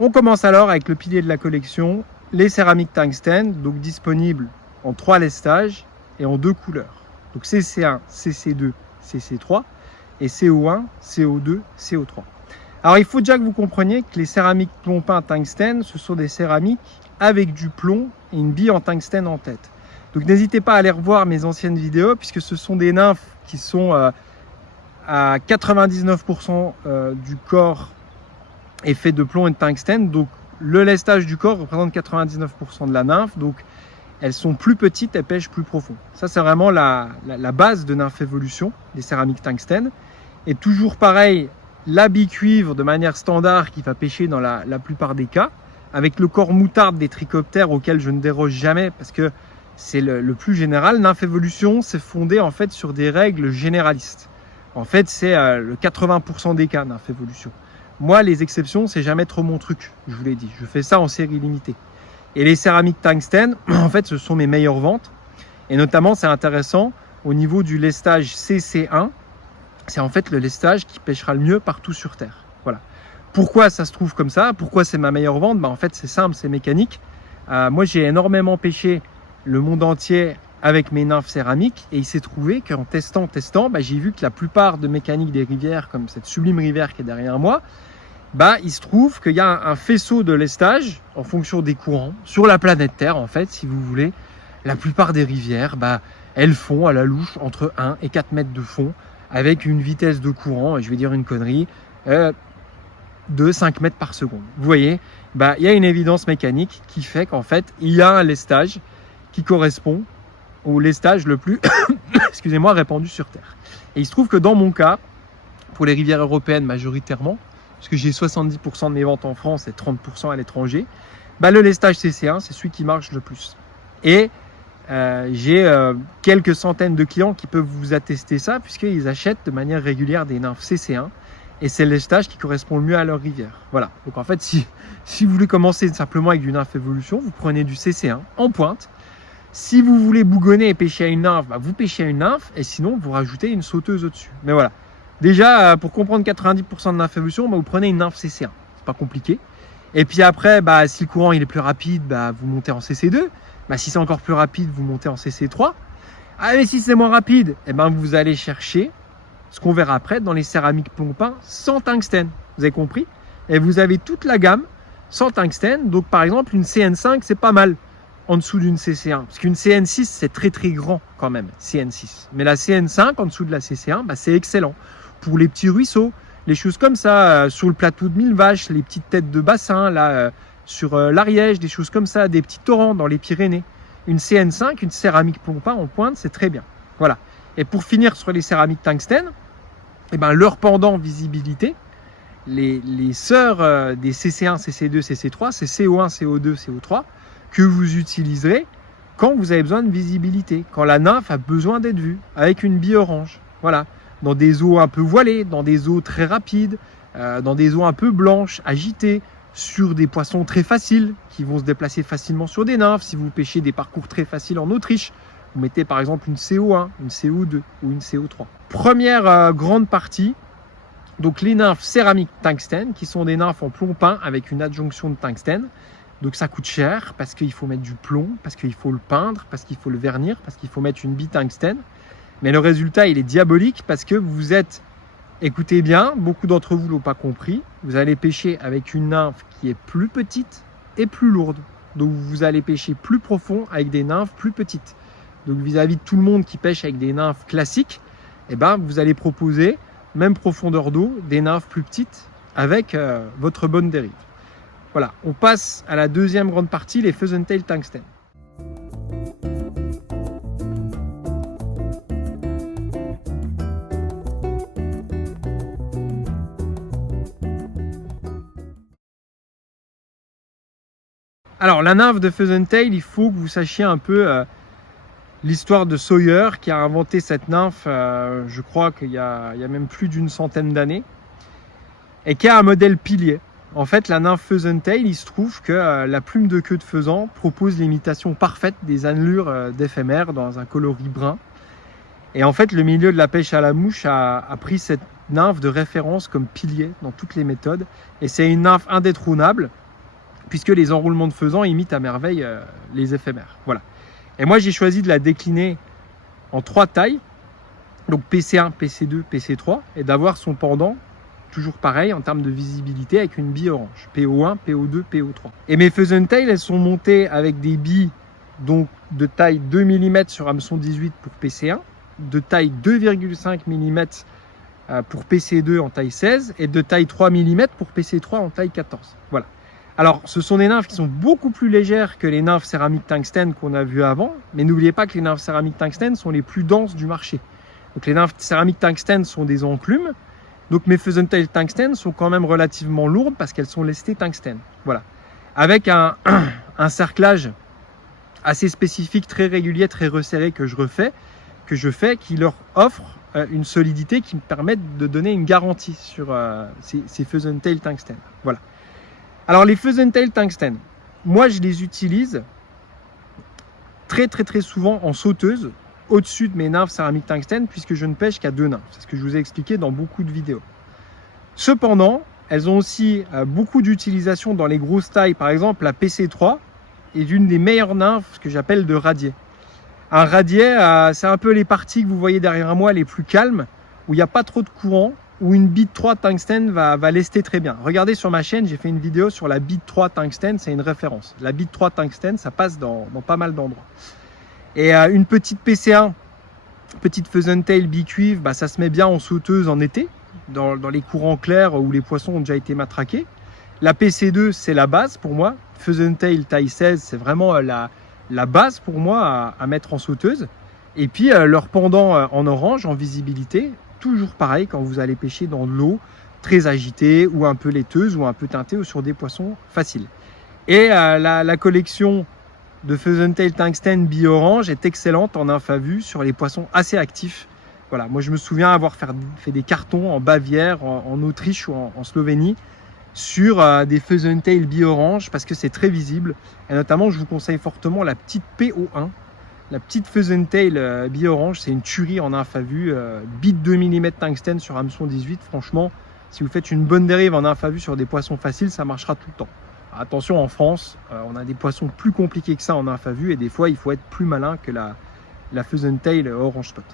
On commence alors avec le pilier de la collection, les céramiques tungstène, donc disponibles en 3 lestages et en 2 couleurs. Donc CC1, CC2, CC3 et CO1, CO2, CO3. Alors il faut déjà que vous compreniez que les céramiques plomb peint tungstène, ce sont des céramiques avec du plomb et une bille en tungstène en tête. Donc n'hésitez pas à aller revoir mes anciennes vidéos puisque ce sont des nymphes qui sont à 99% du corps est fait de plomb et de tungstène. Donc le lestage du corps représente 99% de la nymphe. Donc elles sont plus petites, elles pêchent plus profond. Ça c'est vraiment la base de Nymphe Evolution, des céramiques tungstène. Et toujours pareil, la bille cuivre de manière standard qui va pêcher dans la plupart des cas, avec le corps moutarde des trichoptères auquel je ne déroge jamais parce que c'est le plus général. Nymphe Evolution, c'est fondé en fait sur des règles généralistes. En fait, c'est le 80% des cas Nymphe Evolution. Moi, les exceptions, c'est jamais trop mon truc, je vous l'ai dit. Je fais ça en série limitée. Et les céramiques tungstène, en fait, ce sont mes meilleures ventes. Et notamment, c'est intéressant, au niveau du lestage CC1, c'est en fait le lestage qui pêchera le mieux partout sur Terre. Voilà. Pourquoi ça se trouve comme ça? Pourquoi c'est ma meilleure vente? En fait, c'est simple, c'est mécanique. Moi, j'ai énormément pêché le monde entier avec mes nymphes céramiques et il s'est trouvé qu'en testant, j'ai vu que la plupart de mécaniques des rivières, comme cette sublime rivière qui est derrière moi, il se trouve qu'il y a un faisceau de lestage en fonction des courants sur la planète Terre, en fait, si vous voulez. La plupart des rivières, elles font à la louche entre 1 et 4 mètres de fond avec une vitesse de courant, je vais dire une connerie, de 5 mètres par seconde. Vous voyez, il y a une évidence mécanique qui fait qu'en fait, il y a un lestage qui correspond au lestage le plus excusez-moi, répandu sur Terre. Et il se trouve que dans mon cas, pour les rivières européennes majoritairement, parce que j'ai 70% de mes ventes en France et 30% à l'étranger, le lestage CC1, c'est celui qui marche le plus. Et j'ai quelques centaines de clients qui peuvent vous attester ça, puisqu'ils achètent de manière régulière des nymphes CC1, et c'est le lestage qui correspond le mieux à leur rivière. Voilà, donc en fait, si vous voulez commencer simplement avec du Nymphe Evolution, vous prenez du CC1 en pointe. Si vous voulez bougonner et pêcher à une nymphe, vous pêchez à une nymphe, et sinon, vous rajoutez une sauteuse au-dessus. Mais voilà. Déjà, pour comprendre 90% de Nymphe Evolution, vous prenez une nymphe CC1. C'est pas compliqué. Et puis après, si le courant il est plus rapide, vous montez en CC2. Si c'est encore plus rapide, vous montez en CC3. Mais si c'est moins rapide, vous allez chercher ce qu'on verra après dans les céramiques plomb peint sans tungstène. Vous avez compris? Et vous avez toute la gamme sans tungstène. Donc par exemple, une CN5, c'est pas mal en dessous d'une CC1. Parce qu'une CN6, c'est très très grand quand même, CN6. Mais la CN5, en dessous de la CC1, c'est excellent. Pour les petits ruisseaux, les choses comme ça, sur le plateau de Mille Vaches, les petites têtes de bassin, là, sur l'Ariège, des choses comme ça, des petits torrents dans les Pyrénées. Une CN5, une céramique plomb peint en pointe, c'est très bien. Voilà. Et pour finir sur les céramiques tungstène, leur pendant visibilité, les sœurs des CC1, CC2, CC3, c'est CO1, CO2, CO3, que vous utiliserez quand vous avez besoin de visibilité, quand la nymphe a besoin d'être vue, avec une bille orange. Voilà. Dans des eaux un peu voilées, dans des eaux très rapides, dans des eaux un peu blanches, agitées, sur des poissons très faciles, qui vont se déplacer facilement sur des nymphes. Si vous pêchez des parcours très faciles en Autriche, vous mettez par exemple une CO1, une CO2 ou une CO3. Première grande partie, donc les nymphes céramiques tungstène, qui sont des nymphes en plomb peint avec une adjonction de tungstène. Donc ça coûte cher parce qu'il faut mettre du plomb, parce qu'il faut le peindre, parce qu'il faut le vernir, parce qu'il faut mettre une bille tungstène. Mais le résultat, il est diabolique parce que vous êtes, écoutez bien, beaucoup d'entre vous ne l'ont pas compris, vous allez pêcher avec une nymphe qui est plus petite et plus lourde. Donc vous allez pêcher plus profond avec des nymphes plus petites. Donc vis-à-vis de tout le monde qui pêche avec des nymphes classiques, vous allez proposer, même profondeur d'eau, des nymphes plus petites avec votre bonne dérive. Voilà, on passe à la deuxième grande partie, les Pheasant-tail tungstène. Alors la nymphe de Pheasant-tail, il faut que vous sachiez un peu l'histoire de Sawyer qui a inventé cette nymphe, je crois qu'il y a même plus d'une centaine d'années, et qui a un modèle pilier. En fait, la nymphe Pheasant-tail, il se trouve que la plume de queue de faisan propose l'imitation parfaite des annelures d'éphémère dans un coloris brun. Et en fait, le milieu de la pêche à la mouche a pris cette nymphe de référence comme pilier dans toutes les méthodes. Et c'est une nymphe indétrônable puisque les enroulements de faisan imitent à merveille les éphémères. Voilà. Et moi, j'ai choisi de la décliner en 3 tailles, donc PC1, PC2, PC3, et d'avoir son pendant, toujours pareil en termes de visibilité, avec une bille orange, PO1, PO2, PO3. Et mes Pheasant Tail, elles sont montées avec des billes donc de taille 2 mm sur hameçon 18 pour PC1, de taille 2,5 mm pour PC2 en taille 16 et de taille 3 mm pour PC3 en taille 14. Voilà. Alors, ce sont des nymphes qui sont beaucoup plus légères que les nymphes céramiques tungstène qu'on a vues avant, mais n'oubliez pas que les nymphes céramiques tungstène sont les plus denses du marché. Donc, les nymphes céramiques tungstène sont des enclumes, donc mes Pheasant Tail tungstène sont quand même relativement lourdes parce qu'elles sont lestées tungstène. Voilà. Avec un cerclage assez spécifique, très régulier, très resserré que je fais, qui leur offre une solidité qui me permet de donner une garantie sur ces Pheasant Tail tungstène. Voilà. Alors les Pheasant Tail tungstène, moi je les utilise très souvent en sauteuse au-dessus de mes nymphes céramiques tungstène puisque je ne pêche qu'à 2 nymphes. C'est ce que je vous ai expliqué dans beaucoup de vidéos. Cependant, elles ont aussi beaucoup d'utilisation dans les grosses tailles. Par exemple, la PC3 est une des meilleures nymphes, ce que j'appelle de radier. Un radier, c'est un peu les parties que vous voyez derrière moi, les plus calmes, où il n'y a pas trop de courant, où une bite 3 tungstène va lester très bien. Regardez sur ma chaîne, j'ai fait une vidéo sur la bite 3 tungstène, c'est une référence. La bite 3 tungstène, ça passe dans pas mal d'endroits. Et une petite PC1, petite Pheasant Tail bicuivre, bah, ça se met bien en sauteuse en été, dans les courants clairs où les poissons ont déjà été matraqués. La PC2, c'est la base pour moi. Pheasant Tail taille 16, c'est vraiment la base pour moi à mettre en sauteuse. Et puis leur pendant en orange, en visibilité, toujours pareil quand vous allez pêcher dans de l'eau très agitée ou un peu laiteuse ou un peu teintée ou sur des poissons faciles. Et la collection de Pheasant Tail tungstène bi-orange est excellente en nymphe à vue sur les poissons assez actifs. Voilà, moi je me souviens avoir fait des cartons en Bavière, en Autriche ou en Slovénie sur des Pheasant Tail bi-orange parce que c'est très visible. Et notamment, je vous conseille fortement la petite PO1. La petite Pheasant Tail bi-orange, c'est une tuerie en nymphe à vue. Bite 2 mm tungstène sur hameçon 18. Franchement, si vous faites une bonne dérive en nymphe à vue sur des poissons faciles, ça marchera tout le temps. Attention, en France, on a des poissons plus compliqués que ça en nymphe à vue et des fois, il faut être plus malin que la Pheasant Tail orange spot.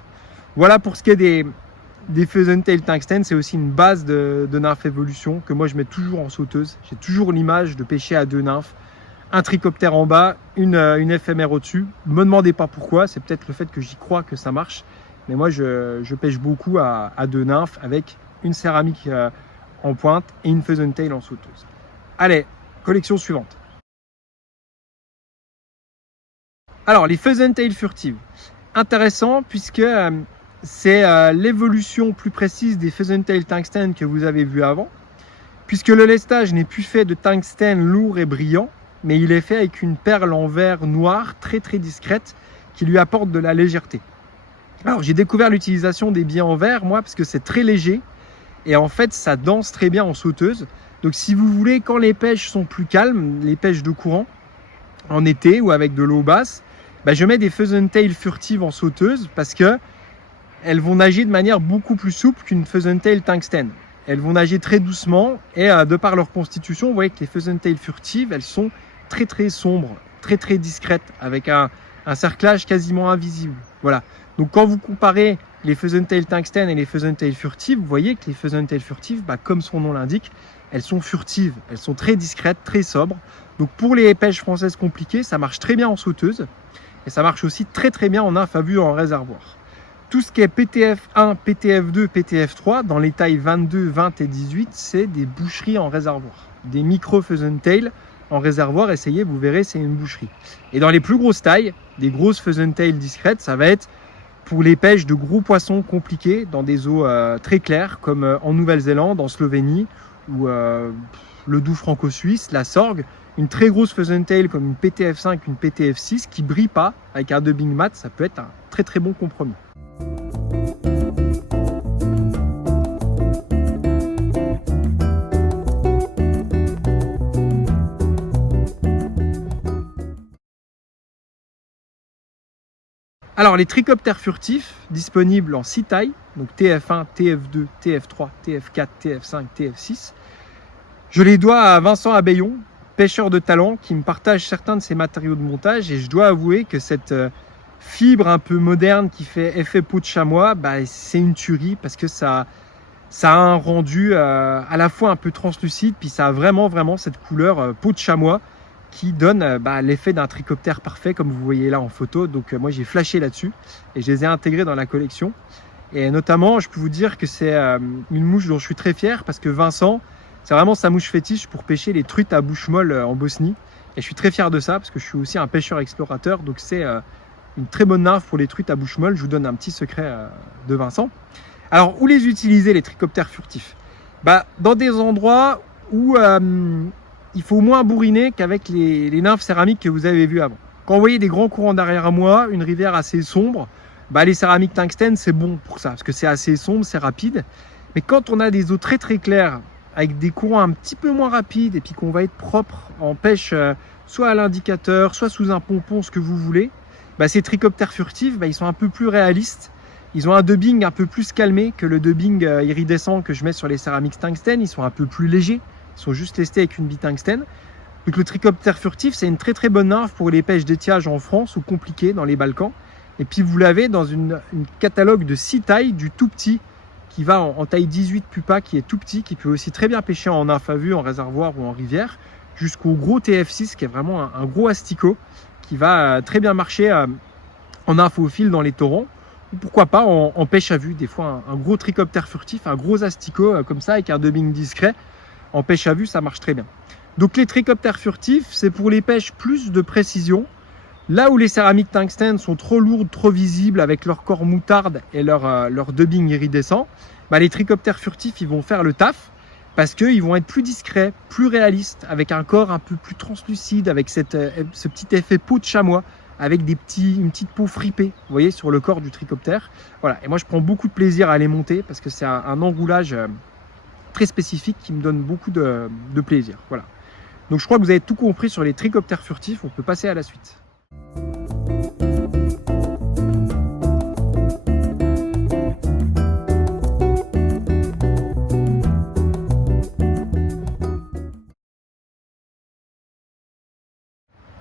Voilà pour ce qui est des Pheasant Tail tungstène. C'est aussi une base de nymphe évolution que moi je mets toujours en sauteuse. J'ai toujours l'image de pêcher à 2 nymphes, un trichoptère en bas, une éphémère au-dessus. Ne me demandez pas pourquoi, c'est peut-être le fait que j'y crois que ça marche. Mais moi je pêche beaucoup à 2 nymphes avec une céramique en pointe et une Pheasant Tail en sauteuse. Allez, collection suivante. Alors les Pheasant Tail furtives. Intéressant puisque c'est l'évolution plus précise des Pheasant Tail tungstène que vous avez vu avant, puisque le lestage n'est plus fait de tungstène lourd et brillant, mais il est fait avec une perle en verre noir très discrète qui lui apporte de la légèreté. Alors j'ai découvert l'utilisation des billes en verre, moi, parce que c'est très léger et en fait ça danse très bien en sauteuse. Donc si vous voulez, quand les pêches sont plus calmes, les pêches de courant, en été ou avec de l'eau basse, bah, je mets des Pheasant Tail furtives en sauteuse parce que elles vont nager de manière beaucoup plus souple qu'une Pheasant Tail tungstène. Elles vont nager très doucement et de par leur constitution, vous voyez que les Pheasant Tail furtives, elles sont très sombres, très discrètes, avec un cerclage quasiment invisible. Voilà. Donc quand vous comparez les Pheasant Tail tungstène et les Pheasant Tail furtives, vous voyez que les Pheasant Tail furtives, bah, comme son nom l'indique, elles sont furtives, elles sont très discrètes, très sobres. Donc pour les pêches françaises compliquées, ça marche très bien en sauteuse et ça marche aussi très bien en nymphe à vue en réservoir. Tout ce qui est PTF1, PTF2, PTF3, dans les tailles 22, 20 et 18, c'est des boucheries en réservoir. Des micro Pheasant Tail en réservoir, essayez, vous verrez, c'est une boucherie. Et dans les plus grosses tailles, des grosses Pheasant Tail discrètes, ça va être pour les pêches de gros poissons compliqués dans des eaux très claires, comme en Nouvelle-Zélande, en Slovénie, ou le Doubs franco-suisse, la Sorgue. Une très grosse Pheasant Tail comme une PTF5, une PTF6 qui brille pas avec un dubbing mat, ça peut être un très bon compromis. Alors les trichoptères furtifs disponibles en 6 tailles, donc TF1, TF2, TF3, TF4, TF5, TF6. Je les dois à Vincent Abeillon, pêcheur de talent qui me partage certains de ses matériaux de montage, et je dois avouer que cette fibre un peu moderne qui fait effet peau de chamois, bah, c'est une tuerie parce que ça a un rendu à la fois un peu translucide, puis ça a vraiment cette couleur peau de chamois qui donne l'effet d'un trichoptère parfait comme vous voyez là en photo. Donc moi j'ai flashé là-dessus et je les ai intégrés dans la collection. Et notamment je peux vous dire que c'est une mouche dont je suis très fier parce que Vincent, c'est vraiment sa mouche fétiche pour pêcher les truites à bouche molle en Bosnie. Et je suis très fier de ça parce que je suis aussi un pêcheur explorateur, donc c'est une très bonne nymphe pour les truites à bouche molle. Je vous donne un petit secret de Vincent. Alors, où les utiliser, les trichoptères furtifs? Dans des endroits où il faut moins bourriner qu'avec les nymphes céramiques que vous avez vues avant. Quand vous voyez des grands courants derrière moi, une rivière assez sombre, les céramiques tungstène, c'est bon pour ça, parce que c'est assez sombre, c'est rapide. Mais quand on a des eaux très claires, avec des courants un petit peu moins rapides, et puis qu'on va être propre en pêche, soit à l'indicateur, soit sous un pompon, ce que vous voulez, ces trichoptères furtifs, ils sont un peu plus réalistes. Ils ont un dubbing un peu plus calmé que le dubbing iridescent que je mets sur les céramiques tungstène. Ils sont un peu plus légers. Ils sont juste testés avec une bille tungstène. Donc le trichoptère furtif, c'est une très bonne nymphe pour les pêches d'étiage en France ou compliquées dans les Balkans. Et puis vous l'avez dans une catalogue de 6 tailles, du tout petit qui va en taille 18 pupa, qui est tout petit, qui peut aussi très bien pêcher en nymphe à vue, en réservoir ou en rivière, jusqu'au gros TF6 qui est vraiment un gros asticot qui va très bien marcher en nymphe au fil dans les torrents. Ou pourquoi pas en pêche à vue, des fois un gros trichoptère furtif, un gros asticot comme ça avec un dubbing discret. En pêche à vue, ça marche très bien. Donc les trichoptères furtifs, c'est pour les pêches plus de précision. Là où les céramiques tungstène sont trop lourdes, trop visibles avec leur corps moutarde et leur dubbing iridescent, les trichoptères furtifs, ils vont faire le taf parce qu'ils vont être plus discrets, plus réalistes, avec un corps un peu plus translucide, avec ce petit effet peau de chamois, avec une petite peau fripée, vous voyez, sur le corps du trichoptère. Voilà. Et moi, je prends beaucoup de plaisir à les monter parce que c'est un enroulage très spécifique qui me donne beaucoup de plaisir. Voilà. Donc, je crois que vous avez tout compris sur les trichoptères furtifs. On peut passer à la suite.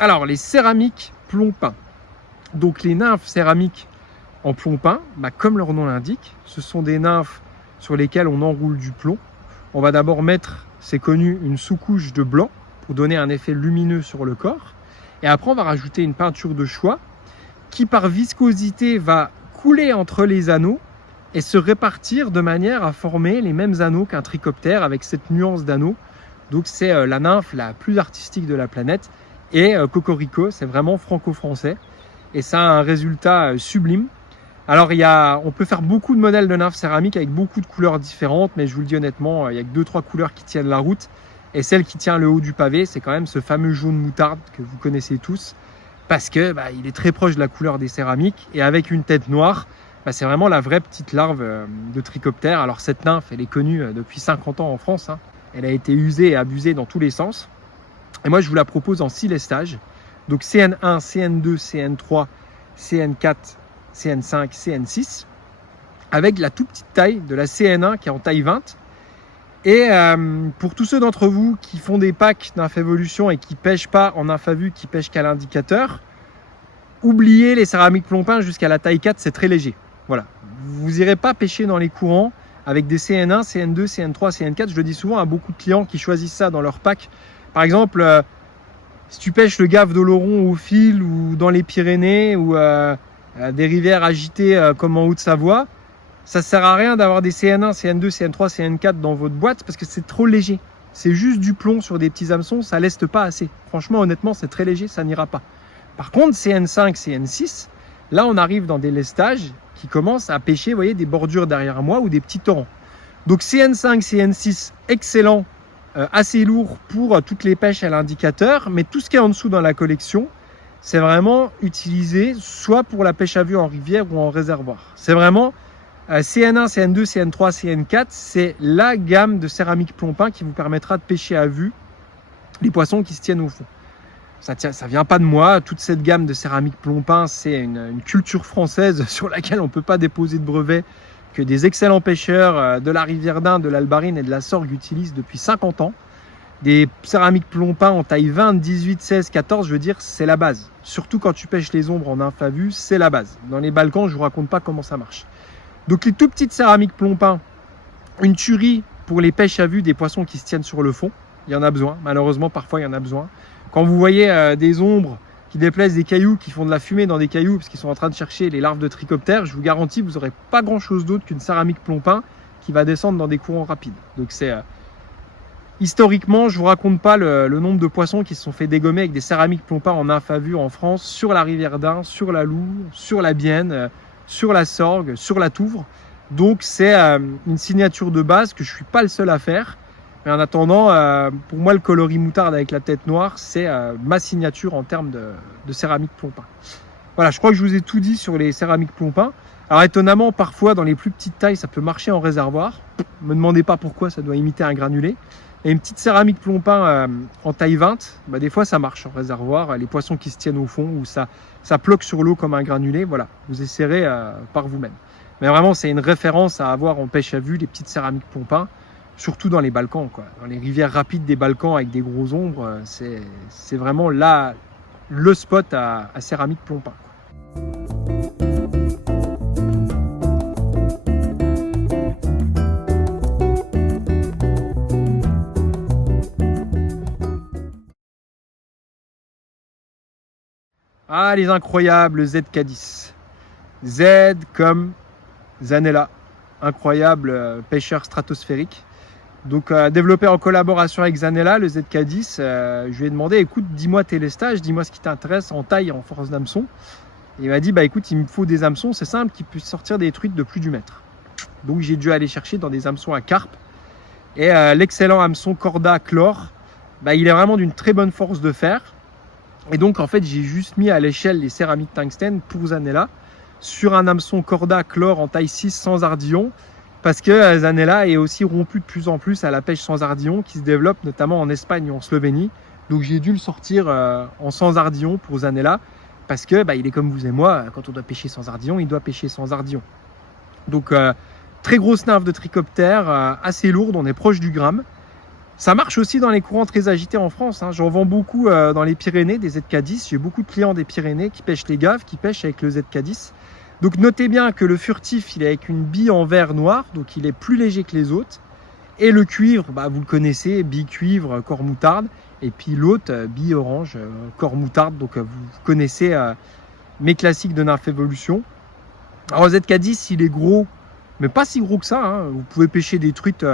Alors, les céramiques plomb peint. Donc, les nymphes céramiques en plomb peint, comme leur nom l'indique, ce sont des nymphes sur lesquelles on enroule du plomb. On va d'abord mettre, c'est connu, une sous-couche de blanc pour donner un effet lumineux sur le corps. Et après, on va rajouter une peinture de choix qui, par viscosité, va couler entre les anneaux et se répartir de manière à former les mêmes anneaux qu'un trichoptère avec cette nuance d'anneaux. Donc, c'est la nymphe la plus artistique de la planète. Et Cocorico, c'est vraiment franco-français. Et ça a un résultat sublime. Alors, on peut faire beaucoup de modèles de nymphes céramiques avec beaucoup de couleurs différentes, mais je vous le dis honnêtement, il n'y a que 2-3 couleurs qui tiennent la route. Et celle qui tient le haut du pavé, c'est quand même ce fameux jaune moutarde que vous connaissez tous, parce que il est très proche de la couleur des céramiques. Et avec une tête noire, c'est vraiment la vraie petite larve de trichoptère. Alors, cette nymphe, elle est connue depuis 50 ans en France. Elle a été usée et abusée dans tous les sens. Et moi, je vous la propose en 6 lestages. Donc CN1, CN2, CN3, CN4, CN5, CN6. Avec la toute petite taille de la CN1 qui est en taille 20. Et pour tous ceux d'entre vous qui font des packs nymphes évolution et qui ne pêchent pas en nymphe à vue, qui pêchent qu'à l'indicateur, oubliez les céramiques plomb peint jusqu'à la taille 4, c'est très léger. Voilà. Vous n'irez pas pêcher dans les courants avec des CN1, CN2, CN3, CN4. Je le dis souvent à beaucoup de clients qui choisissent ça dans leur pack. Par exemple, si tu pêches le gave d'Oloron au fil ou dans les Pyrénées ou des rivières agitées comme en Haute-Savoie, ça ne sert à rien d'avoir des CN1, CN2, CN3, CN4 dans votre boîte parce que c'est trop léger. C'est juste du plomb sur des petits hameçons, ça leste pas assez. Franchement, honnêtement, c'est très léger, ça n'ira pas. Par contre, CN5, CN6, là, on arrive dans des lestages qui commencent à pêcher, vous voyez, des bordures derrière moi ou des petits torrents. Donc CN5, CN6, excellent. Assez lourd pour toutes les pêches à l'indicateur, mais tout ce qui est en dessous dans la collection, c'est vraiment utilisé soit pour la pêche à vue en rivière ou en réservoir. C'est vraiment CN1, CN2, CN3, CN4, c'est la gamme de céramique plomb peint qui vous permettra de pêcher à vue les poissons qui se tiennent au fond. Ça vient pas de moi, toute cette gamme de céramique plomb peint, c'est une culture française sur laquelle on ne peut pas déposer de brevet, que des excellents pêcheurs de la rivière d'Ain, de l'Albarine et de la Sorgue utilisent depuis 50 ans. Des céramiques plomb peint en taille 20, 18, 16, 14, je veux dire, c'est la base. Surtout quand tu pêches les ombres en infra vue, c'est la base. Dans les Balkans, je vous raconte pas comment ça marche. Donc les tout petites céramiques plomb peint, une tuerie pour les pêches à vue des poissons qui se tiennent sur le fond. Il y en a besoin, malheureusement, parfois il y en a besoin. Quand vous voyez des ombres qui déplaisent des cailloux, qui font de la fumée dans des cailloux parce qu'ils sont en train de chercher les larves de trichoptères, je vous garantis, vous n'aurez pas grand chose d'autre qu'une céramique plomb peint qui va descendre dans des courants rapides. Donc c'est historiquement, je vous raconte pas le nombre de poissons qui se sont fait dégommer avec des céramiques plomb peint en infra vue en France, sur la rivière d'Ain, sur la Loue, sur la Bienne, sur la Sorgue, sur la Touvre. Donc c'est une signature de base que je suis pas le seul à faire. Mais en attendant, pour moi, le coloris moutarde avec la tête noire, c'est ma signature en termes de céramique plomb peint. Voilà, je crois que je vous ai tout dit sur les céramiques plomb peint. Alors étonnamment, parfois dans les plus petites tailles, ça peut marcher en réservoir. Ne me demandez pas pourquoi, ça doit imiter un granulé. Et une petite céramique plomb peint en taille 20, bah, des fois ça marche en réservoir. Les poissons qui se tiennent au fond, ou ça ploque sur l'eau comme un granulé, voilà, vous essayerez par vous-même. Mais vraiment, c'est une référence à avoir en pêche à vue, les petites céramiques plomb peint. Surtout dans les Balkans, quoi. Dans les rivières rapides des Balkans avec des gros ombres, c'est vraiment là le spot à céramique plomb peint. Ah, les incroyables ZK10. Z comme Zanella, incroyable pêcheur stratosphérique. Donc développé en collaboration avec Zanella, le ZK10, je lui ai demandé, écoute, dis-moi tes lestages, dis-moi ce qui t'intéresse en taille et en force d'hameçon. Et il m'a dit, bah écoute, il me faut des hameçons, c'est simple, qui puissent sortir des truites de plus du mètre. Donc j'ai dû aller chercher dans des hameçons à carpe. Et l'excellent hameçon Corda Chlore, bah, il est vraiment d'une très bonne force de fer. Et donc en fait, j'ai juste mis à l'échelle les céramiques tungstène pour Zanella sur un hameçon Corda Chlore en taille 6 sans ardillon. Parce que Zanella est aussi rompu de plus en plus à la pêche sans ardillon qui se développe notamment en Espagne et en Slovénie. Donc j'ai dû le sortir en sans ardillon pour Zanella parce que bah, il est comme vous et moi, quand on doit pêcher sans ardillon, il doit pêcher sans ardillon. Donc très grosse nymphe de trichoptère, assez lourde, on est proche du gramme. Ça marche aussi dans les courants très agités en France, hein. J'en vends beaucoup dans les Pyrénées, des ZK10. J'ai beaucoup de clients des Pyrénées qui pêchent les gaves, qui pêchent avec le ZK10. Donc notez bien que le furtif, il est avec une bille en verre noir, donc il est plus léger que les autres. Et le cuivre, bah, vous le connaissez, bille cuivre, corps moutarde. Et puis l'autre, bille orange, corps moutarde. Donc vous connaissez mes classiques de Nymph Evolution. Alors ZK10, il est gros, mais pas si gros que ça, hein. Vous pouvez pêcher des truites,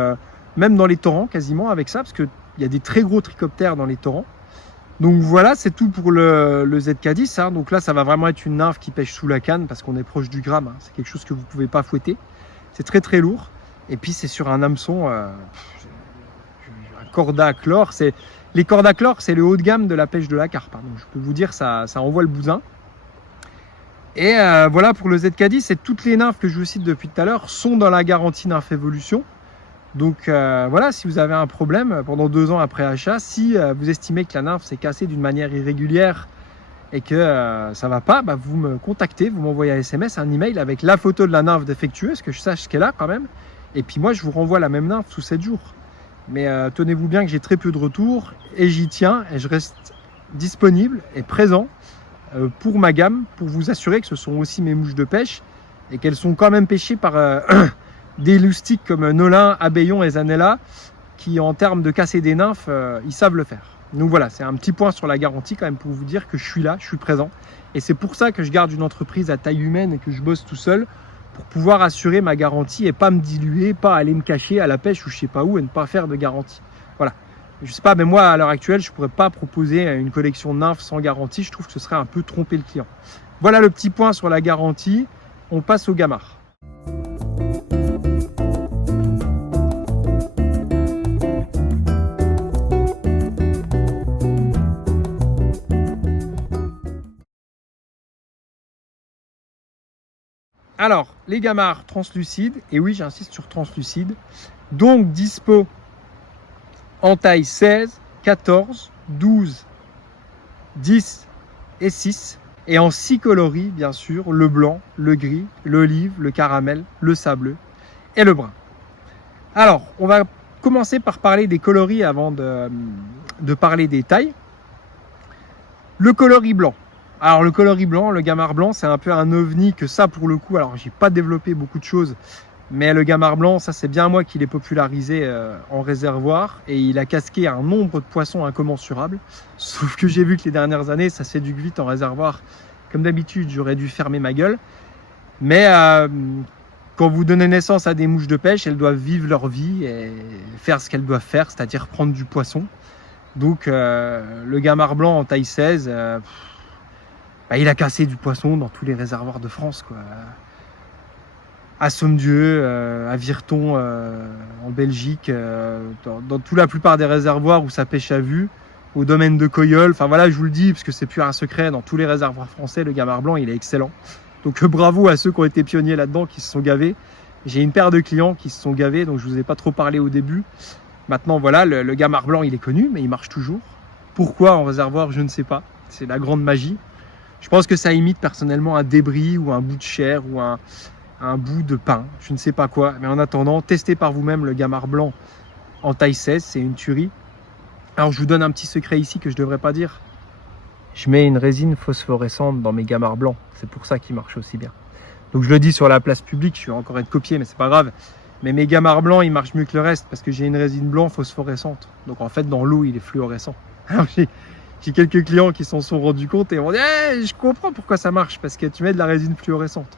même dans les torrents quasiment avec ça, parce qu'il y a des très gros trichoptères dans les torrents. Donc voilà, c'est tout pour le ZK10. Hein. Donc là, ça va vraiment être une nymphe qui pêche sous la canne parce qu'on est proche du gramme. Hein. C'est quelque chose que vous ne pouvez pas fouetter. C'est très très lourd. Et puis c'est sur un hameçon, un Corda Chlore. Les Corda Chlore, c'est le haut de gamme de la pêche de la carpe. Hein. Donc je peux vous dire, ça envoie le bousin. Et voilà pour le ZK10. Et toutes les nymphes que je vous cite depuis tout à l'heure sont dans la garantie Nymph Evolution. Donc voilà, si vous avez un problème pendant 2 ans après achat, si vous estimez que la nymphe s'est cassée d'une manière irrégulière et que ça ne va pas, bah, vous me contactez, vous m'envoyez un SMS, un email avec la photo de la nymphe défectueuse, que je sache ce qu'elle a quand même. Et puis moi, je vous renvoie la même nymphe sous 7 jours. Mais tenez-vous bien que j'ai très peu de retours et j'y tiens et je reste disponible et présent pour ma gamme, pour vous assurer que ce sont aussi mes mouches de pêche et qu'elles sont quand même pêchées par... des loustiques comme Nolin, Abbayon et Zanella qui en termes de casser des nymphes, ils savent le faire. Donc voilà, c'est un petit point sur la garantie quand même pour vous dire que je suis là, je suis présent. Et c'est pour ça que je garde une entreprise à taille humaine et que je bosse tout seul pour pouvoir assurer ma garantie et pas me diluer, pas aller me cacher à la pêche ou je sais pas où et ne pas faire de garantie. Voilà. Je sais pas, mais moi à l'heure actuelle, je pourrais pas proposer une collection de nymphes sans garantie. Je trouve que ce serait un peu tromper le client. Voilà le petit point sur la garantie. On passe au gamard. Alors, les gamards translucides, et oui, j'insiste sur translucide, donc dispo en taille 16, 14, 12, 10 et 6, et en 6 coloris, bien sûr, le blanc, le gris, l'olive, le caramel, le sableux et le brun. Alors, on va commencer par parler des coloris avant de parler des tailles. Le coloris blanc. Alors le coloris blanc, le gammard blanc, c'est un peu un ovni que ça pour le coup. Alors j'ai pas développé beaucoup de choses, mais le gammard blanc, ça c'est bien moi qui l'ai popularisé en réservoir et il a casqué un nombre de poissons incommensurable. Sauf que j'ai vu que les dernières années, ça s'éduque vite en réservoir. Comme d'habitude, j'aurais dû fermer ma gueule. Mais quand vous donnez naissance à des mouches de pêche, elles doivent vivre leur vie et faire ce qu'elles doivent faire, c'est-à-dire prendre du poisson. Donc le gammard blanc en taille 16, il a cassé du poisson dans tous les réservoirs de France, quoi. À Sommieux, à Virton en Belgique, dans toute la plupart des réservoirs où ça pêche à vue, au domaine de Coyeul. Enfin voilà, je vous le dis parce que c'est plus un secret, dans tous les réservoirs français, le gammard blanc il est excellent. Donc bravo à ceux qui ont été pionniers là-dedans, qui se sont gavés. J'ai une paire de clients qui se sont gavés, donc je vous ai pas trop parlé au début. Maintenant voilà, le gammard blanc il est connu, mais il marche toujours. Pourquoi en réservoir, je ne sais pas. C'est la grande magie. Je pense que ça imite personnellement un débris ou un bout de chair ou un bout de pain, je ne sais pas quoi. Mais en attendant, testez par vous-même le gammard blanc en taille 16, c'est une tuerie. Alors je vous donne un petit secret ici que je ne devrais pas dire. Je mets une résine phosphorescente dans mes gamards blancs, c'est pour ça qu'ils marchent aussi bien. Donc je le dis sur la place publique, je vais encore être copié, mais c'est pas grave. Mais mes gamards blancs, ils marchent mieux que le reste parce que j'ai une résine blanc phosphorescente. Donc en fait, dans l'eau, il est fluorescent. Alors j'ai quelques clients qui s'en sont rendus compte et m'ont dit hey, je comprends pourquoi ça marche, parce que tu mets de la résine fluorescente.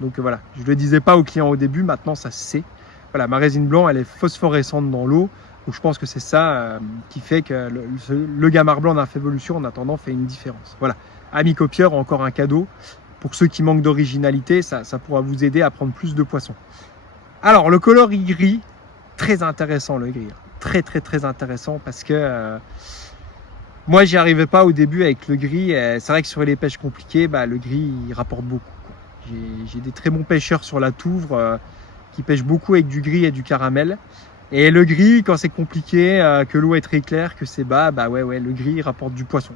Donc voilà, je ne le disais pas aux clients au début, maintenant ça se sait. Voilà, ma résine blanc, elle est phosphorescente dans l'eau. Donc je pense que c'est ça qui fait que le gammard blanc d'Infévolution en attendant fait une différence. Voilà, amis copieurs, encore un cadeau. Pour ceux qui manquent d'originalité, ça pourra vous aider à prendre plus de poissons. Alors le coloris gris, très intéressant le gris. Très intéressant parce que moi j'y arrivais pas au début avec le gris. C'est vrai que sur les pêches compliquées, le gris il rapporte beaucoup. J'ai des très bons pêcheurs sur la Touvre qui pêchent beaucoup avec du gris et du caramel. Et le gris, quand c'est compliqué, que l'eau est très claire, que c'est bas, le gris rapporte du poisson.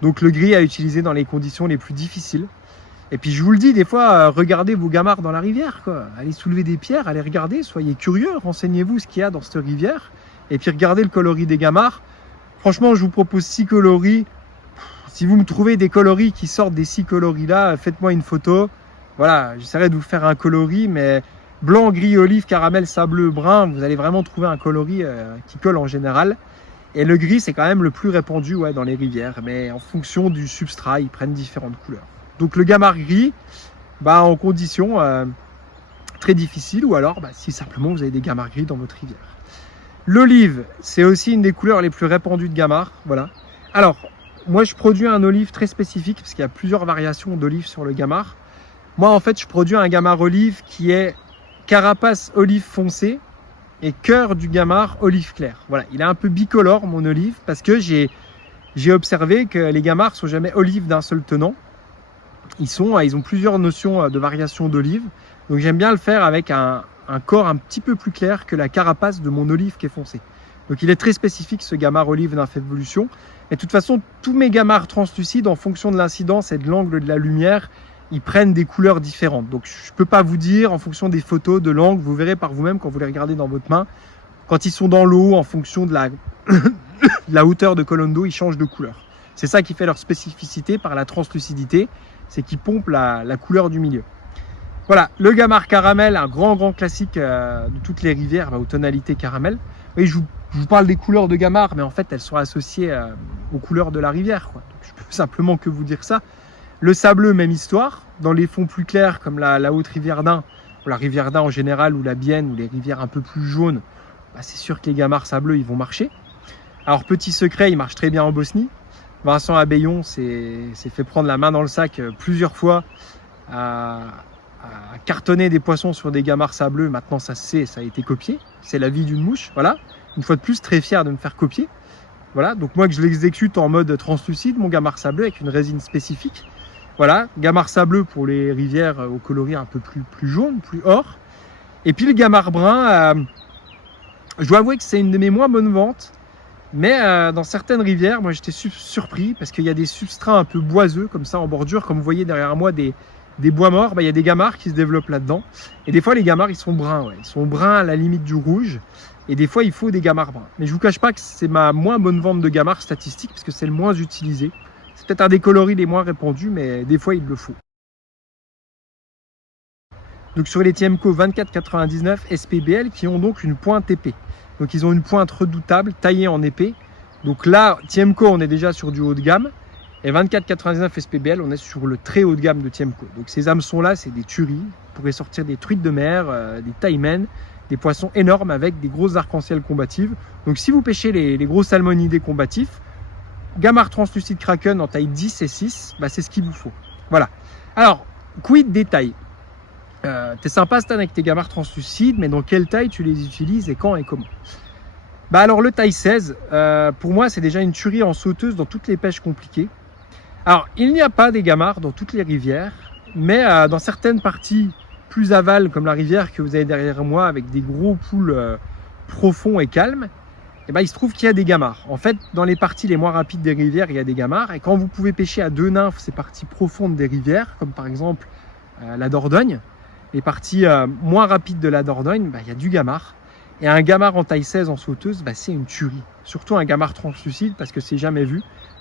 Donc le gris à utiliser dans les conditions les plus difficiles. Et puis je vous le dis, des fois, regardez vos gamards dans la rivière, quoi. Allez soulever des pierres, allez regarder, soyez curieux, renseignez-vous ce qu'il y a dans cette rivière. Et puis regardez le coloris des gamards. Franchement, je vous propose 6 coloris. Si vous me trouvez des coloris qui sortent des 6 coloris-là, faites-moi une photo. Voilà, j'essaierai de vous faire un coloris, mais blanc, gris, olive, caramel, sableux, brun, vous allez vraiment trouver un coloris qui colle en général. Et le gris, c'est quand même le plus répandu dans les rivières, mais en fonction du substrat, ils prennent différentes couleurs. Donc le gammard gris, en conditions très difficiles, ou alors si simplement vous avez des gamards gris dans votre rivière. L'olive, c'est aussi une des couleurs les plus répandues de gammard. Voilà. Alors, moi je produis un olive très spécifique, parce qu'il y a plusieurs variations d'olive sur le gammard. Moi en fait, je produis un gammard olive qui est carapace olive foncée et cœur du gammard olive clair. Voilà, il est un peu bicolore mon olive parce que j'ai observé que les gamards sont jamais olives d'un seul tenant. Ils ont plusieurs notions de variation d'olive. Donc j'aime bien le faire avec un corps un petit peu plus clair que la carapace de mon olive qui est foncée. Donc il est très spécifique ce gammard olive d'Infévolution. Et de toute façon, tous mes gamards translucides, en fonction de l'incidence et de l'angle de la lumière, ils prennent des couleurs différentes. Donc je ne peux pas vous dire en fonction des photos, de l'angle, vous verrez par vous-même quand vous les regardez dans votre main. Quand ils sont dans l'eau, en fonction de la hauteur de colonne d'eau, ils changent de couleur. C'est ça qui fait leur spécificité par la translucidité, c'est qu'ils pompent la couleur du milieu. Voilà, le gammard caramel, un grand classique de toutes les rivières aux tonalités caramel. Oui, je vous parle des couleurs de gammard, mais en fait elles sont associées aux couleurs de la rivière, quoi. Donc, je peux simplement que vous dire ça. Le sableux, même histoire. Dans les fonds plus clairs, comme la haute rivière d'Ain, ou la rivière d'Ain en général, ou la Bienne, ou les rivières un peu plus jaunes, c'est sûr que les gamards sableux, ils vont marcher. Alors, petit secret, ils marchent très bien en Bosnie. Vincent Abeillon s'est fait prendre la main dans le sac plusieurs fois à cartonner des poissons sur des gamards sableux. Maintenant, ça se sait, ça a été copié. C'est la vie d'une mouche, voilà. Une fois de plus, très fier de me faire copier. Voilà, donc moi que je l'exécute en mode translucide, mon gammard sableux avec une résine spécifique. Voilà, gammard sableux pour les rivières au coloris un peu plus jaune, plus or. Et puis le gammard brun, je dois avouer que c'est une de mes moins bonnes ventes. Mais dans certaines rivières, moi j'étais surpris parce qu'il y a des substrats un peu boiseux comme ça en bordure. Comme vous voyez derrière moi des bois morts, il y a des gamards qui se développent là-dedans. Et des fois les gamards ils sont bruns, ils sont bruns à la limite du rouge. Et des fois, il faut des gamars bruns. Mais je vous cache pas que c'est ma moins bonne vente de gamars statistique parce que c'est le moins utilisé. C'est peut-être un des coloris les moins répandus, mais des fois, il le faut. Donc sur les Tiemco 2499 SPBL qui ont donc une pointe épée. Donc ils ont une pointe redoutable, taillée en épée. Donc là, Tiemco, on est déjà sur du haut de gamme. Et 2499 SPBL, on est sur le très haut de gamme de Tiemco. Donc ces hameçons-là, c'est des tueries. Vous pourrez sortir des truites de mer, des taïmens, des poissons énormes avec des grosses arcs-en-ciel combatives. Donc si vous pêchez les gros salmonidés combatifs, gamard translucide Kraken en taille 10 et 6, bah, c'est ce qu'il vous faut. Voilà. Alors, quid des tailles? T'es sympa Stan avec tes gamards translucides, mais dans quelle taille tu les utilises et quand et comment? Bah alors le taille 16, pour moi c'est déjà une tuerie en sauteuse dans toutes les pêches compliquées. Alors il n'y a pas des gamards dans toutes les rivières, mais dans certaines parties plus aval comme la rivière que vous avez derrière moi avec des gros pools profonds et calmes, et ben, il se trouve qu'il y a des gamards. En fait, dans les parties les moins rapides des rivières, il y a des gamards. Et quand vous pouvez pêcher à 2 nymphes ces parties profondes des rivières, comme par exemple la Dordogne, les parties moins rapides de la Dordogne, bah, il y a du gamard. Et un gamard en taille 16 en sauteuse, bah, c'est une tuerie. Surtout un gamard translucide parce que c'est jamais vu.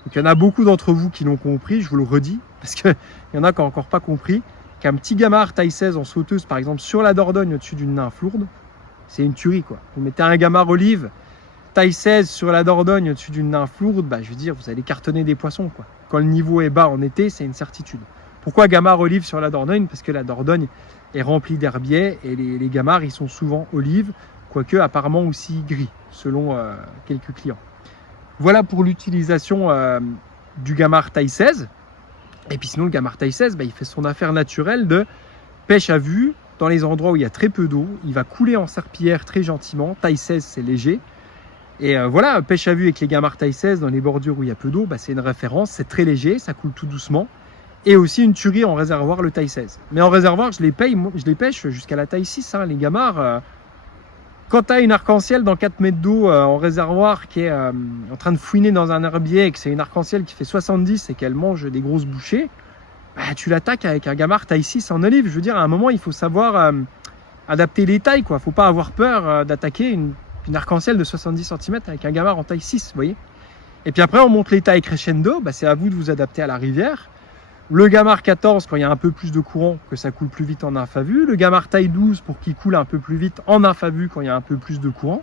Donc il y en a beaucoup d'entre vous qui l'ont compris, je vous le redis, parce qu'il y en a qui n'ont encore pas compris qu'un petit gamard taille 16 en sauteuse, par exemple sur la Dordogne au-dessus d'une nymphe lourde, c'est une tuerie quoi. Vous mettez un gamard olive taille 16 sur la Dordogne au-dessus d'une nymphe lourde, bah, je veux dire, vous allez cartonner des poissons quoi. Quand le niveau est bas en été, c'est une certitude. Pourquoi gamard olive sur la Dordogne? Parce que la Dordogne est remplie d'herbiers et les gamards ils sont souvent olives, quoique apparemment aussi gris, selon quelques clients. Voilà pour l'utilisation du gamard taille 16. Et puis sinon le gamard taille 16, bah, il fait son affaire naturelle de pêche à vue dans les endroits où il y a très peu d'eau. Il va couler en serpillière très gentiment. Taille 16, c'est léger. Et voilà, pêche à vue avec les gamards taille 16 dans les bordures où il y a peu d'eau, bah, c'est une référence. C'est très léger, ça coule tout doucement. Et aussi une tuerie en réservoir, le taille 16. Mais en réservoir, je les pêche jusqu'à la taille 6. Hein, les gamards, quand tu as une arc-en-ciel dans 4 mètres d'eau en réservoir qui est en train de fouiner dans un herbier et que c'est une arc-en-ciel qui fait 70 et qu'elle mange des grosses bouchées, bah, tu l'attaques avec un gamard taille 6 en olive. Je veux dire, à un moment, il faut savoir adapter les tailles. Il ne faut pas avoir peur d'attaquer une arc-en-ciel de 70 cm avec un gamard en taille 6. Vous voyez. Et puis après, on monte les tailles crescendo. Bah, c'est à vous de vous adapter à la rivière. Le gamard 14 quand il y a un peu plus de courant, que ça coule plus vite en nymphe à vue. Le gamard taille 12 pour qu'il coule un peu plus vite en nymphe à vue quand il y a un peu plus de courant.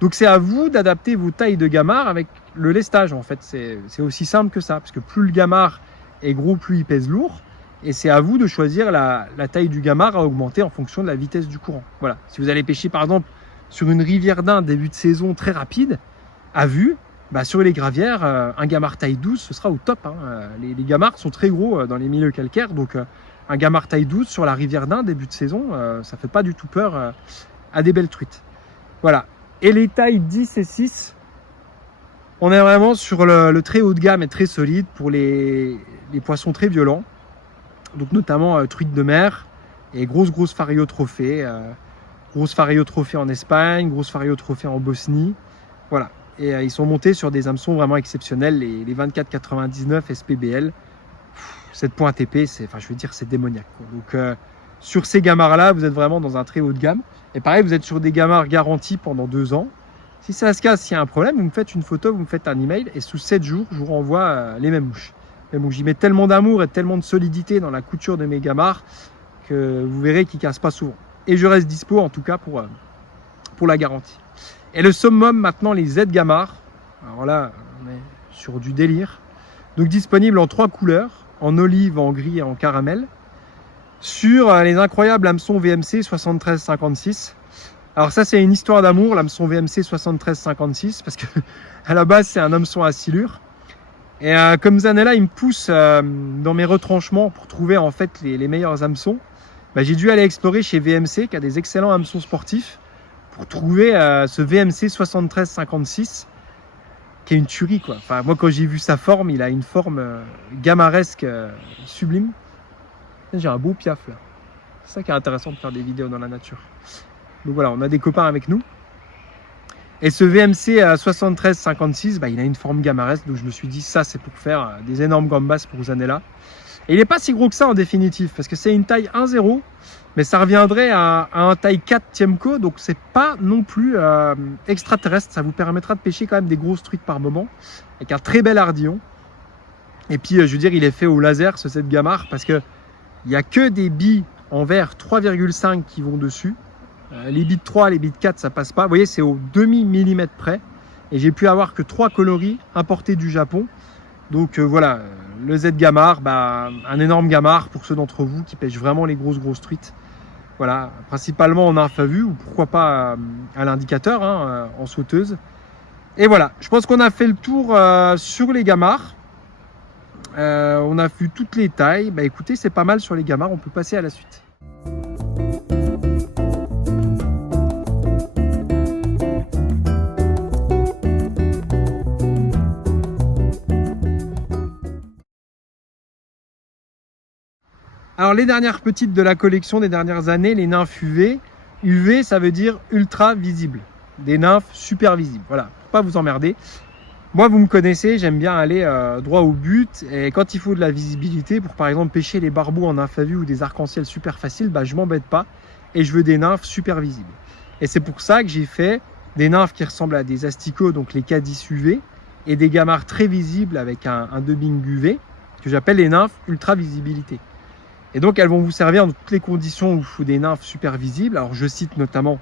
Donc c'est à vous d'adapter vos tailles de gamard avec le lestage en fait. C'est aussi simple que ça, parce que plus le gamard est gros, plus il pèse lourd. Et c'est à vous de choisir la taille du gamard à augmenter en fonction de la vitesse du courant. Voilà. Si vous allez pêcher par exemple sur une rivière d'Inde début de saison très rapide, à vue, bah, sur les gravières, un gamard taille 12, ce sera au top. Hein. Les gamards sont très gros dans les milieux calcaires, donc un gamard taille 12 sur la rivière d'Inde, début de saison, ça ne fait pas du tout peur à des belles truites. Voilà. Et les tailles 10 et 6, on est vraiment sur le très haut de gamme et très solide pour les poissons très violents. Donc notamment truites de mer et grosses fariotrophées. Grosses fariotrophées en Espagne, grosses fariotrophées en Bosnie. Voilà. Et ils sont montés sur des hameçons vraiment exceptionnels, les 2499 SPBL. Cette pointe épée, c'est démoniaque. Quoi. Donc sur ces gamards-là, vous êtes vraiment dans un très haut de gamme. Et pareil, vous êtes sur des gamards garantis pendant 2 ans. Si ça se casse, s'il y a un problème, vous me faites une photo, vous me faites un email, et sous 7 jours, je vous renvoie les mêmes mouches. Mais bon, j'y mets tellement d'amour et tellement de solidité dans la couture de mes gamards que vous verrez qu'ils ne cassent pas souvent. Et je reste dispo en tout cas pour la garantie. Et le summum maintenant, les Z Gamard. Alors là, on est sur du délire. Donc disponible en 3 couleurs, en olive, en gris et en caramel. Sur les incroyables hameçons VMC 7356. Alors ça, c'est une histoire d'amour, l'hameçon VMC 7356, parce que à la base, c'est un hameçon à silure. Et comme Zanella, il me pousse dans mes retranchements pour trouver en fait les meilleurs hameçons, bah, j'ai dû aller explorer chez VMC, qui a des excellents hameçons sportifs, pour trouver ce VMC 7356 qui est une tuerie quoi. Enfin, moi quand j'ai vu sa forme, il a une forme gamaresque sublime. J'ai un beau piaf là. C'est ça qui est intéressant de faire des vidéos dans la nature. Donc voilà, on a des copains avec nous. Et ce VMC 7356, bah, il a une forme gamaresque, donc je me suis dit ça c'est pour faire des énormes gambas pour Zanella. Et il n'est pas si gros que ça en définitive, parce que c'est une taille 1,0, mais ça reviendrait à un taille 4 Tiemco, donc c'est pas non plus extraterrestre. Ça vous permettra de pêcher quand même des grosses truites par moment, avec un très bel ardillon. Et puis je veux dire, il est fait au laser ce set Gamard, parce que il n'y a que des billes en verre 3,5 qui vont dessus. Les billes de 3, les billes de 4, ça passe pas. Vous voyez, c'est au demi-millimètre près. Et j'ai pu avoir que 3 coloris importés du Japon. Donc voilà, le Z Gamard, un énorme Gamard pour ceux d'entre vous qui pêchent vraiment les grosses truites. Voilà, principalement en nymphe à vue ou pourquoi pas à l'indicateur, en sauteuse. Et voilà, je pense qu'on a fait le tour sur les Gamards. On a vu toutes les tailles. Écoutez, c'est pas mal sur les Gamards, on peut passer à la suite. Alors les dernières petites de la collection des dernières années, les nymphes UV. UV, ça veut dire ultra visible. Des nymphes super visibles. Voilà, pour pas vous emmerder. Moi, vous me connaissez, j'aime bien aller droit au but. Et quand il faut de la visibilité, pour par exemple pêcher les barbeaux en nymphe à vue ou des arcs-en-ciel super faciles, je m'embête pas. Et je veux des nymphes super visibles. Et c'est pour ça que j'ai fait des nymphes qui ressemblent à des asticots, donc les K10 UV, et des gamards très visibles avec un dubbing UV, que j'appelle les nymphes ultra visibilité. Et donc elles vont vous servir dans toutes les conditions où il faut des nymphes super visibles. Alors je cite notamment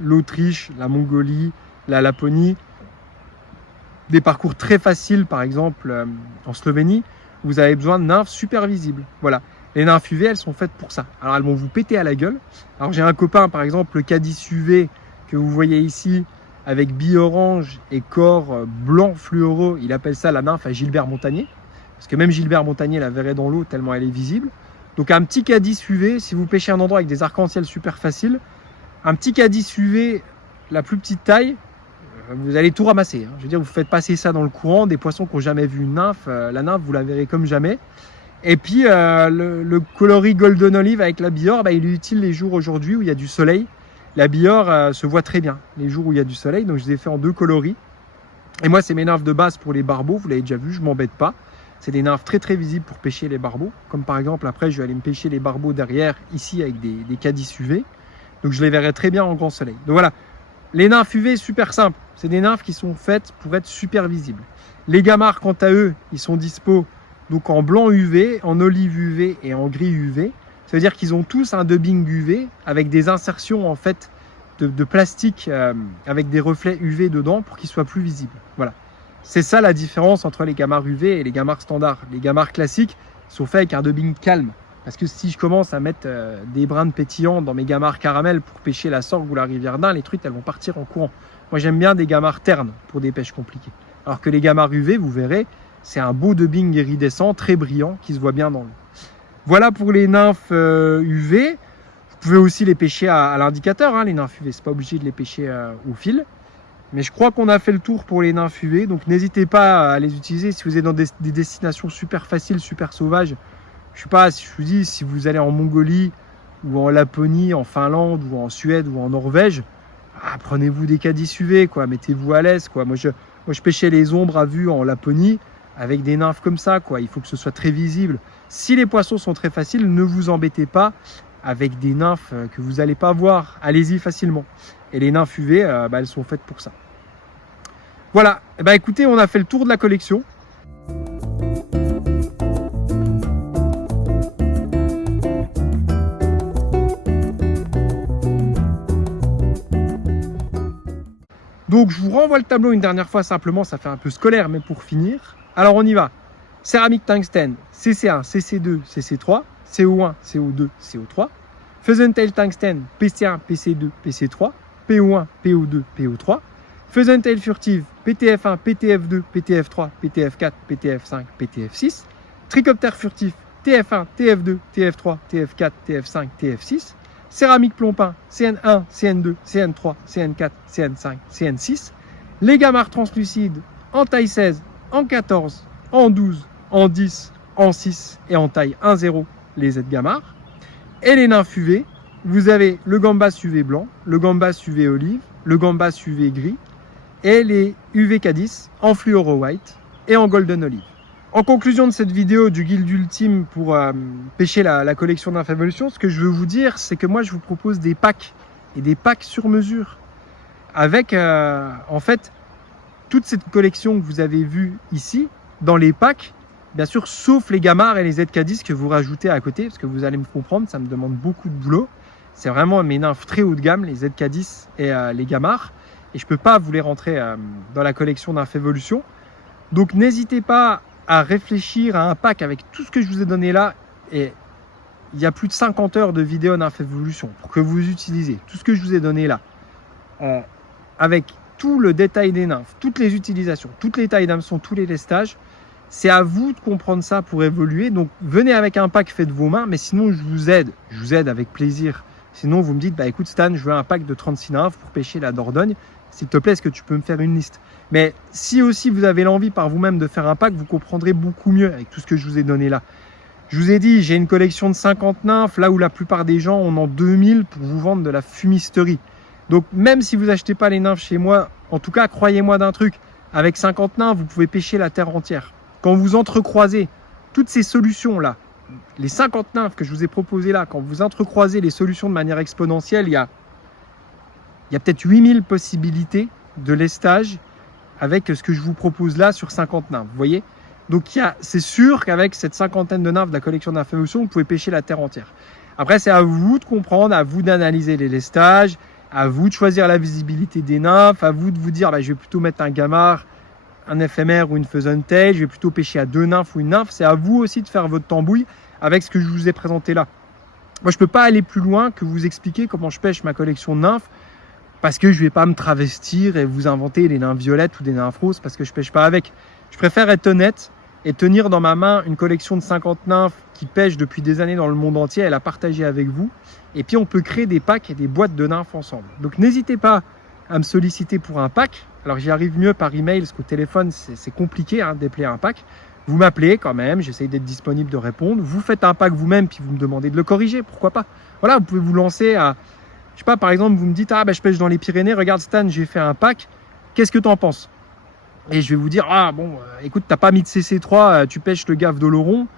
l'Autriche, la Mongolie, la Laponie. Des parcours très faciles, par exemple en Slovénie, où vous avez besoin de nymphes super visibles. Voilà, les nymphes UV, elles sont faites pour ça. Alors elles vont vous péter à la gueule. Alors j'ai un copain, par exemple, le K10 UV que vous voyez ici, avec bille orange et corps blanc fluoro. Il appelle ça la nymphe à Gilbert Montagnier. Parce que même Gilbert Montagnier la verrait dans l'eau tellement elle est visible. Donc un petit K10 UV, si vous pêchez un endroit avec des arcs-en-ciel super faciles, un petit K10 UV, la plus petite taille, vous allez tout ramasser. Je veux dire, vous faites passer ça dans le courant, des poissons qui n'ont jamais vu une nymphe, la nymphe, vous la verrez comme jamais. Et puis le coloris Golden Olive avec la Bior, il est utile les jours aujourd'hui où il y a du soleil. La Bior se voit très bien les jours où il y a du soleil, donc je les ai fait en 2 coloris. Et moi, c'est mes nymphes de base pour les barbeaux, vous l'avez déjà vu, je ne m'embête pas. C'est des nymphes très très visibles pour pêcher les barbeaux. Comme par exemple, après, je vais aller me pêcher les barbeaux derrière, ici, avec des K10 UV. Donc je les verrai très bien en grand soleil. Donc voilà, les nymphes UV, super simple. C'est des nymphes qui sont faites pour être super visibles. Les gamards, quant à eux, ils sont dispo donc en blanc UV, en olive UV et en gris UV. Ça veut dire qu'ils ont tous un dubbing UV avec des insertions en fait de plastique avec des reflets UV dedans pour qu'ils soient plus visibles. Voilà. C'est ça la différence entre les gamards UV et les gamards standards. Les gamards classiques sont faits avec un dubbing calme. Parce que si je commence à mettre des brins de pétillant dans mes gamards caramel pour pêcher la Sorgue ou la rivière d'Ain, les truites elles vont partir en courant. Moi j'aime bien des gamards ternes pour des pêches compliquées. Alors que les gamards UV, vous verrez, c'est un beau dubbing iridescent, très brillant, qui se voit bien dans l'eau. Voilà pour les nymphes UV. Vous pouvez aussi les pêcher à l'indicateur, les nymphes UV. C'est pas obligé de les pêcher au fil. Mais je crois qu'on a fait le tour pour les nymphes UV, donc n'hésitez pas à les utiliser si vous êtes dans des destinations super faciles, super sauvages. Je sais pas, si je vous dis, si vous allez en Mongolie ou en Laponie, en Finlande ou en Suède ou en Norvège, prenez-vous des K10 UV, quoi, mettez-vous à l'aise, quoi. Moi, je pêchais les ombres à vue en Laponie avec des nymphes comme ça, quoi. Il faut que ce soit très visible. Si les poissons sont très faciles, ne vous embêtez pas avec des nymphes que vous n'allez pas voir. Allez-y facilement. Et les nymphes UV, elles sont faites pour ça. Voilà, écoutez, on a fait le tour de la collection. Donc je vous renvoie le tableau une dernière fois simplement, ça fait un peu scolaire, mais pour finir. Alors on y va. Céramique tungstène, CC1, CC2, CC3, CO1, CO2, CO3. Pheasant-tail tungstène, PC1, PC2, PC3, PO1, PO2, PO3. Pheasant-tail furtive, PTF1, PTF2, PTF3, PTF4, PTF5, PTF6. Trichoptère furtif, TF1, TF2, TF3, TF4, TF5, TF6. Céramique plompin, CN1, CN2, CN3, CN4, CN5, CN6. Les gamards translucides en taille 16, en 14, en 12, en 10, en 6 et en taille 1,0, les Z gamards. Et les nymphes UV, vous avez le gambas UV blanc, le gambas UV olive, le gambas UV gris et les UV K10 en fluoro white et en golden olive. En conclusion de cette vidéo du guide ultime pour pêcher la collection Nymph Evolution, ce que je veux vous dire, c'est que moi je vous propose des packs et des packs sur mesure avec en fait toute cette collection que vous avez vue ici dans les packs, bien sûr sauf les gamards et les ZK10 que vous rajoutez à côté, parce que vous allez me comprendre, ça me demande beaucoup de boulot. C'est vraiment mes nymphes très haut de gamme, les ZK10 et les gamards, et je ne peux pas vous les rentrer dans la collection Nymph Evolution. Donc n'hésitez pas à réfléchir à un pack avec tout ce que je vous ai donné là, et il y a plus de 50 heures de vidéo Nymph Evolution pour que vous utilisez tout ce que je vous ai donné là, avec tout le détail des nymphes, toutes les utilisations, toutes les tailles d'hameçon, tous les lestages. C'est à vous de comprendre ça pour évoluer. Donc venez avec un pack fait de vos mains, mais sinon je vous aide avec plaisir. Sinon vous me dites, bah écoute Stan, je veux un pack de 36 nymphes pour pêcher la Dordogne, s'il te plaît, est-ce que tu peux me faire une liste? Mais si aussi vous avez l'envie par vous-même de faire un pack, vous comprendrez beaucoup mieux avec tout ce que je vous ai donné là. Je vous ai dit, j'ai une collection de 50 nymphes, là où la plupart des gens en ont 2000 pour vous vendre de la fumisterie. Donc même si vous achetez pas les nymphes chez moi, en tout cas, croyez-moi d'un truc, avec 50 nymphes, vous pouvez pêcher la terre entière. Quand vous entrecroisez toutes ces solutions-là, les 50 nymphes que je vous ai proposées là, quand vous entrecroisez les solutions de manière exponentielle, il y a peut-être 8000 possibilités de lestage avec ce que je vous propose là sur 50 nymphes, vous voyez? Donc c'est sûr qu'avec cette cinquantaine de nymphes de la collection Nymph Evolution, vous pouvez pêcher la terre entière. Après, c'est à vous de comprendre, à vous d'analyser les lestages, à vous de choisir la visibilité des nymphes, à vous de vous dire, bah, je vais plutôt mettre un gamard, un éphémère ou une faisantail, je vais plutôt pêcher à 2 nymphes ou une nymphe. C'est à vous aussi de faire votre tambouille avec ce que je vous ai présenté là. Moi, je ne peux pas aller plus loin que vous expliquer comment je pêche ma collection de nymphes, parce que je ne vais pas me travestir et vous inventer des nymphes violettes ou des nymphes roses parce que je ne pêche pas avec. Je préfère être honnête et tenir dans ma main une collection de 50 nymphes qui pêchent depuis des années dans le monde entier et la partager avec vous. Et puis, on peut créer des packs et des boîtes de nymphes ensemble. Donc, n'hésitez pas à me solliciter pour un pack. Alors j'y arrive mieux par email, parce qu'au téléphone c'est compliqué d'épeler un pack. Vous m'appelez quand même, j'essaye d'être disponible, de répondre. Vous faites un pack vous-même, puis vous me demandez de le corriger, pourquoi pas. Voilà, vous pouvez vous lancer à, je sais pas, par exemple, vous me dites, ah ben je pêche dans les Pyrénées, regarde Stan, j'ai fait un pack, qu'est-ce que tu en penses? Et je vais vous dire, ah bon, écoute, t'as pas mis de CC3, tu pêches le gave d'Oloron.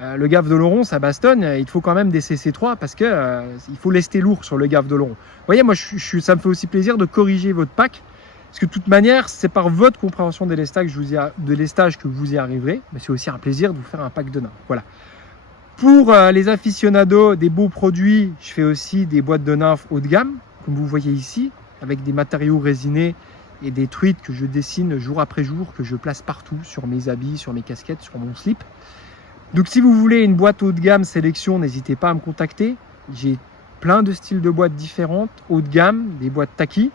Le gave d'Oloron, ça bastonne, il faut quand même des CC3 parce que il faut lester lourd sur le gave d'Oloron. Vous voyez, moi, ça me fait aussi plaisir de corriger votre pack, parce que de toute manière, c'est par votre compréhension des lestages que vous y arriverez, mais c'est aussi un plaisir de vous faire un pack de nymphes. Voilà. Pour les aficionados des beaux produits, je fais aussi des boîtes de nymphes haut de gamme, comme vous voyez ici, avec des matériaux résinés et des truites que je dessine jour après jour, que je place partout, sur mes habits, sur mes casquettes, sur mon slip. Donc si vous voulez une boîte haut de gamme sélection, n'hésitez pas à me contacter. J'ai plein de styles de boîtes différentes, haut de gamme, des boîtes Taki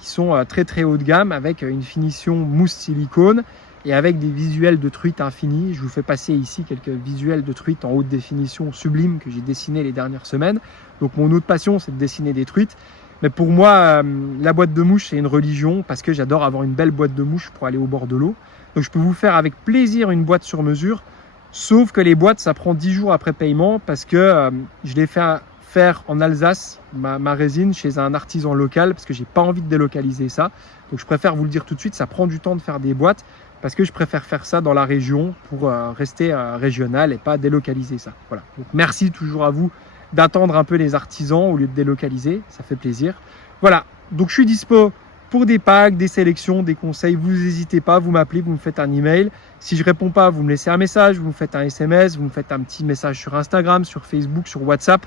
qui sont très très haut de gamme avec une finition mousse silicone et avec des visuels de truites infinis. Je vous fais passer ici quelques visuels de truites en haute définition sublime que j'ai dessinés les dernières semaines. Donc mon autre passion, c'est de dessiner des truites. Mais pour moi, la boîte de mouche, c'est une religion parce que j'adore avoir une belle boîte de mouche pour aller au bord de l'eau. Donc je peux vous faire avec plaisir une boîte sur mesure. Sauf que les boîtes, ça prend 10 jours après paiement parce que je l'ai fait faire en Alsace, ma résine, chez un artisan local parce que j'ai pas envie de délocaliser ça. Donc je préfère vous le dire tout de suite, ça prend du temps de faire des boîtes parce que je préfère faire ça dans la région pour rester régional et pas délocaliser ça. Voilà. Donc merci toujours à vous d'attendre un peu les artisans au lieu de délocaliser, ça fait plaisir. Voilà, donc je suis dispo pour des packs, des sélections, des conseils, vous n'hésitez pas, vous m'appelez, vous me faites un email. Si je ne réponds pas, vous me laissez un message, vous me faites un SMS, vous me faites un petit message sur Instagram, sur Facebook, sur WhatsApp.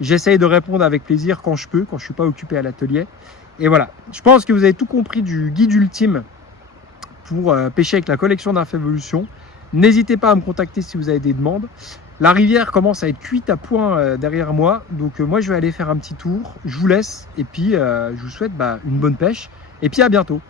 J'essaye de répondre avec plaisir quand je peux, quand je ne suis pas occupé à l'atelier. Et voilà, je pense que vous avez tout compris du guide ultime pour pêcher avec la collection Nymph Evolution. N'hésitez pas à me contacter si vous avez des demandes. La rivière commence à être cuite à point derrière moi, donc moi je vais aller faire un petit tour. Je vous laisse et puis je vous souhaite une bonne pêche et puis à bientôt.